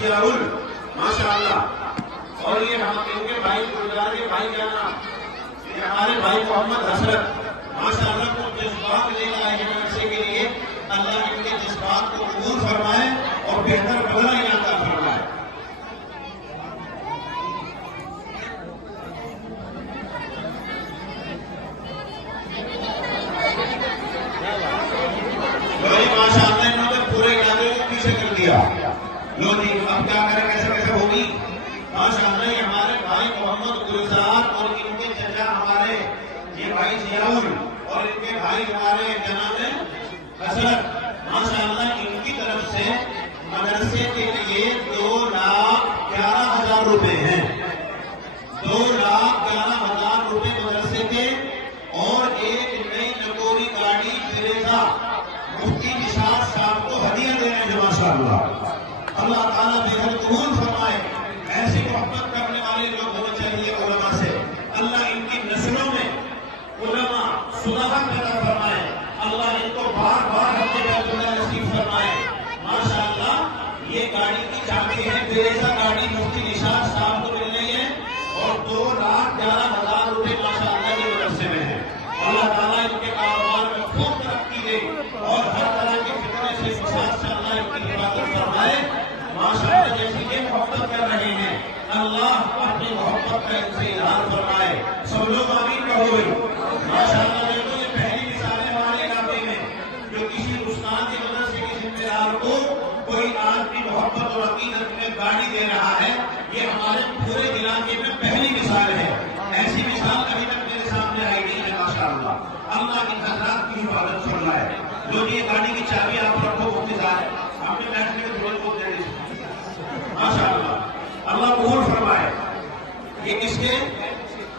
ضیاء ماشاء اللہ. اور یہ ہم ان کے بھائی گلزار کے بھائی کیا نام، یہ ہمارے بھائی محمد حسرت ماشاء اللہ کو جذبات لے کر آئے ہیں مدرسے کے لیے. اللہ ان کے جذبات کو قبول فرمائے اور بہتر بدلہ عطا فرمائے. ماشاء اللہ انہوں نے پورے علاقے کو پیچھے کر دیا. لو جی اب کیا کریں، کیسے کیسے ہوگی. ماشاء اللہ یہ ہمارے بھائی محمد گلزار اور ان کے چچا ہمارے یہ بھائی ضیاء اور ان کے بھائی ہمارے جناب حسرت ماشاء اللہ ان کی طرف سے مدرسے کے لیے 2,11,000 روپے ہیں. 2,11,000 روپے مدرسے کے اور ایک نئی نکوری گاڑی بریزا مفتی نثار صاحب کو ہدیہ دے رہے ہیں. ماشاء اللہ اللہ تعالیٰ بہتر قبول فرمائے. ایسی محبت کرنے والے لوگ ہونے چاہیے علماء سے. اللہ ان کی نسلوں میں علماء صلحاء پیدا فرمائے. اللہ ان کو بار بار اپنے بیت اللہ نصیب فرمائے. ماشاء اللہ یہ گاڑی کی چابی ہے بریزا گاڑی مفتی نثار صاحب کو مل رہی ہے اور 2,11,000 روپے ماشاء اللہ کے مدرسے میں ہے. اللہ تعالیٰ ان کے کاروبار میں خوب ترقی دے اور ہر طرح کے فتنے سے فساد سے اللہ ان کی حفاظت فرمائے. ماشاء اللہ جیسی یہ محبت کر رہے ہیں اللہ اپنی محبت کا ان سے اظہار فرمائے. سب لوگ آمین کہو. ماشاء اللہ دیکھو یہ پہلی مثال ہے ہمارے علاقے میں جو کسی استاد کے مدرسے کے ذمہ دار کو کوئی آدمی محبت اور عقیدت میں گاڑی دے رہا ہے. یہ ہمارے پورے علاقے میں پہلی مثال ہے. ایسی مثال ابھی تک میرے سامنے آئی نہیں ہے. ماشاء اللہ اللہ ان حضرات کی حفاظت فرمائے. جو یہ گاڑی کی چابی آپ رکھو مفتی صاحب آپ نے بیٹھنے کے تھوڑے بہت دے دی. ماشاء اللہ اللہ قبول فرمائے. یہ کس کے